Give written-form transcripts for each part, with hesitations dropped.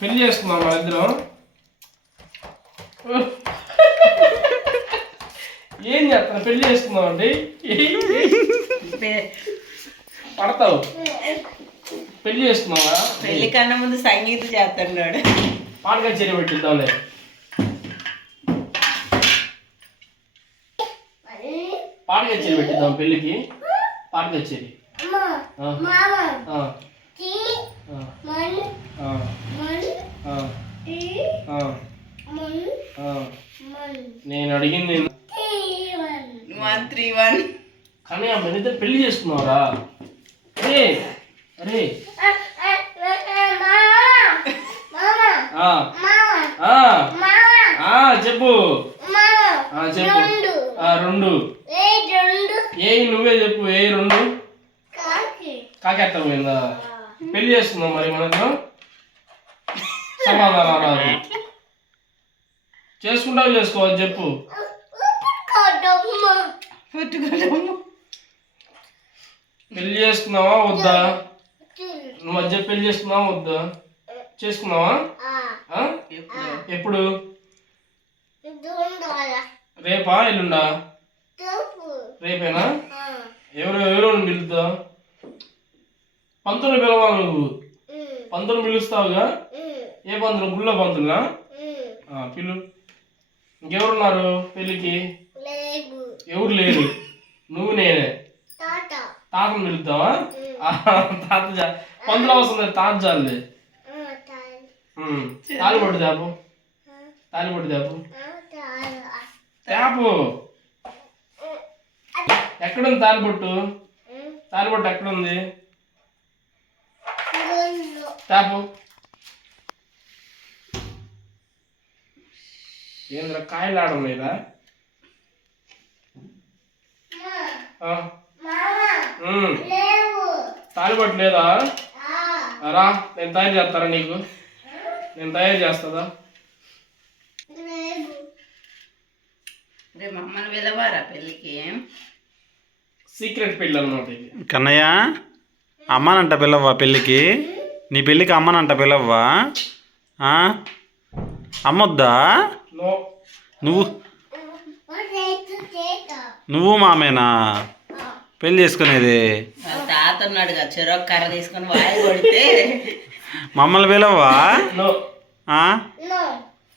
పెళ్లి చేసుకున్నాం మన ఇద్దరం. ఏం చేస్తాను? పెళ్లి చేసుకున్నాం అండి. పడతావు. పెళ్లి చేసుకున్నావా? పెళ్లి కన్నా ముందు సంగీతం చేస్తున్నాడు. పాట కచేరీ పెట్టిద్దాంలే. పాట కచేరీ పెట్టిద్దాం పెళ్ళికి. పాట కచేరీ. నేను అడిగింది 131 కానీ ఆ మనిద్దరు పెళ్లి చేసుకున్నావురా? అరే అరే చెప్పు చెప్పు. 2 ఏ నువ్వే చెప్పు. ఏ 2 కాకెత్తా పోయిందా? పెళ్లి చేసుకున్నావు మరి మనిద్దరం. సమాధానం రాదు. చేసుకుంటావు చేసుకోవాలి చెప్పు. పెళ్లి చేసుకున్నావా వద్దా? నువ్వు మధ్య పెళ్లి చేసుకున్నావా వద్దా? చేసుకున్నావా? ఎప్పుడు? రేపా ఎల్లుండా? రేపేనా? ఎవరు పిలుద్దా? పంతులు పిలవాలి నువ్వు. పంతులు పిలుస్తావుగా? ఏ పంతులు? గుళ్ళ పంతులునా? పిలు. ఇంకెవరున్నారు పెళ్ళికి? ఎవరు లేరు. నువ్వు నేనే. తాతను పిలుద్దావా? తాత పంతులు అవసరం లేదు. తాత చాలే. తాలిపొట్టు తేపు. తాలిపొట్టు తేపు. తేపు. ఎక్కడుంది తాలిపొట్టు? తాలిపొట్టు ఎక్కడుంది? తేపు. ఏంద్ర కాయలు ఆడడం లేదా? తాలిపొట్టు లేదా? రా, నేను తయారు చేస్తారా నీకు? నేను తయారు చేస్తుందా? రేపు అమ్మని పిలవారా పెళ్ళికి? సీక్రెట్ పెళ్ళి అన్నమాట ఇది. కన్నయ్య, అమ్మనంట పిల్లవ్వా పెళ్ళికి? నీ పెళ్ళికి అమ్మనంట పిల్లవ్వా? అమ్మొద్దా? నువ్వు మామేనా పెళ్ళి చేసుకునేది? తాత ఉన్నాడుగా, చెరొక కర్ర తీసుకొని వాయి కొడితే. మమ్మల్ని పిలవ్వా?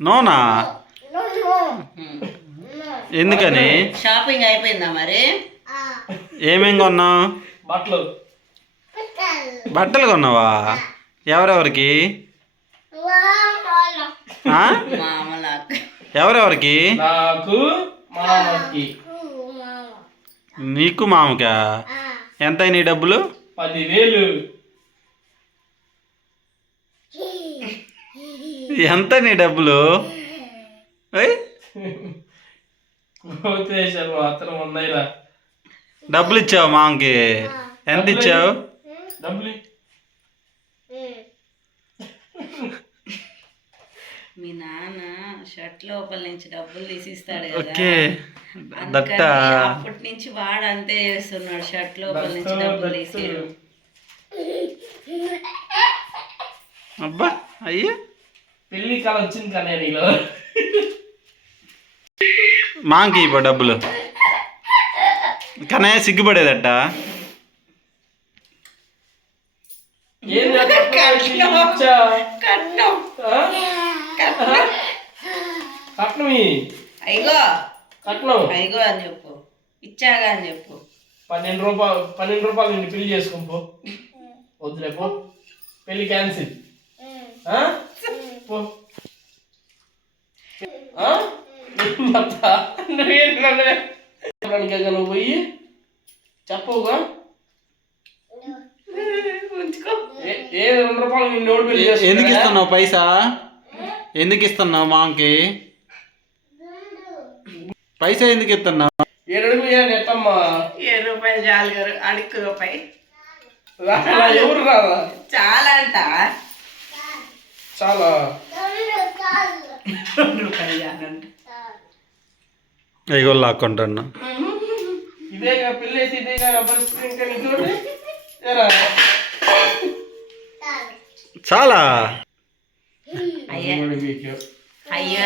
నోనా? ఎందుకని? షాపింగ్ అయిపోయిందా మరి? ఏమేం కొన్నావు? బట్టలు కొన్నావా? ఎవరెవరికి? ఎవరెవరికి? నాకు, మామకి. నీకు మామకా? ఎంత అయినాయి డబ్బులు? 10,000. ఎంత నీ డబ్బులు? మాత్రం ఉన్నాయిరా. డబ్బులు ఇచ్చావు మామకి? ఎంత ఇచ్చావు? డబ్బులు మీ నాన్న షర్ట్ లోపల నుంచి డబ్బులు తీసిస్తాడు కదా. ఓకే. అప్పటి నుంచి వాడు అంతే చేస్తున్నాడు, షర్ట్ లోపల నుంచి డబ్బులు తీసి. అబ్బా అయ్యా, పెళ్లి కాలం వచ్చింది కానీ నీలో. మాంకి ఇప్పుడు డబ్బులు కన్నయ్య సిగ్గుపడేదట. అయ్యో అయ్యో అని చెప్పు, ఇచ్చాగా అని చెప్పు. 12 రూపాయలు నిన్ను పెళ్లి చేసుకోపో. వద్దులేపో, పెళ్లి క్యాన్సిల్. నువ్వు పోయి చెప్పవుగా. ఏ 2 రూపాయలు నిన్ను పెళ్లి చేసుకో. ఎందుకు ఇస్తున్నావు పైసా? ఎందుకు ఇస్తున్నావు మామకి పైసా? ఎందుకు ఇస్తున్నావు? 7 అడుగు ఎత్తమ్మా. 7 రూపాయలు చాలు గారు. అడుక్కు రూపాయి ఎవరు రాదా? చాలా అంట. చాలా 2 రూపాయలు చాలంట. అయ్యో లాక్కుంటున్నా. ఇదేగా పెళ్ళి అయితే ఇదేగా పరిస్థితి. ఇంకా నీకు చాలా అయ్యా కూడా మీకు అయ్యా